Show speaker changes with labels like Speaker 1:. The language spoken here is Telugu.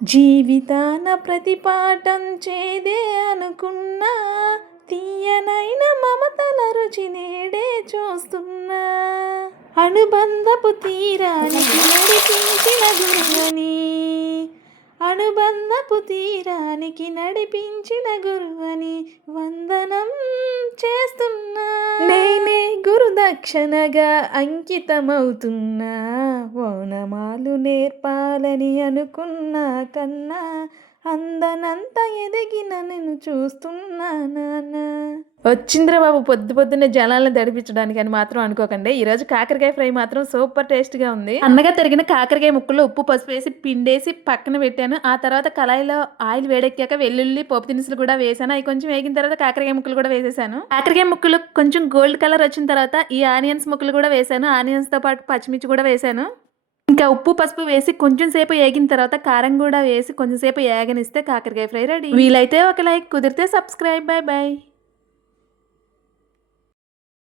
Speaker 1: జీవితాన ప్రతి పాఠం చేదే అనుకున్నా తీయనైన మమతల రుచి నేడే చూస్తున్నా. అనుబంధపు తీరానికి నడిపించిన గురువని అనుబంధపు తీరానికి నడిపించిన గురువని వందనం చే గురుదక్షిణగా అంకితమవుతున్నా ఓనమాలు నేర్పాలని అనుకున్నా కన్నా అందనంత ఎదిగిన నేను చూస్తున్నా నాన్న వచ్చింద్రా బాబు పొద్దు పొద్దున్నే జనాలను దడిపించడానికి అని మాత్రం అనుకోకండి. ఈ రోజు కాకరకాయ ఫ్రై మాత్రం సూపర్ టేస్ట్గా ఉంది. అన్నగా తరిగిన కాకరకాయ ముక్కలు ఉప్పు పసుపు వేసి పిండేసి పక్కన పెట్టాను. ఆ తర్వాత కళాయిలో ఆయిల్ వేడెక్కాక వెల్లుల్లి పోపు దినుసులు కూడా వేసాను. అవి కొంచెం వేగిన తర్వాత కాకరకాయ ముక్కలు కూడా వేసేసాను. కాకరకాయ ముక్కలు కొంచెం గోల్డ్ కలర్ వచ్చిన తర్వాత ఈ ఆనియన్స్ ముక్కలు కూడా వేసాను. ఆనియన్స్తో పాటు పచ్చిమిర్చి కూడా వేసాను. ఇంకా ఉప్పు పసుపు వేసి కొంచెం సేపు ఏగిన తర్వాత కారం కూడా వేసి కొంచెం సేపు ఏగనిస్తే కాకరకాయ ఫ్రై రెడీ. వీలైతే ఒక లైక్ కుదిరితే సబ్స్క్రైబ్. By by.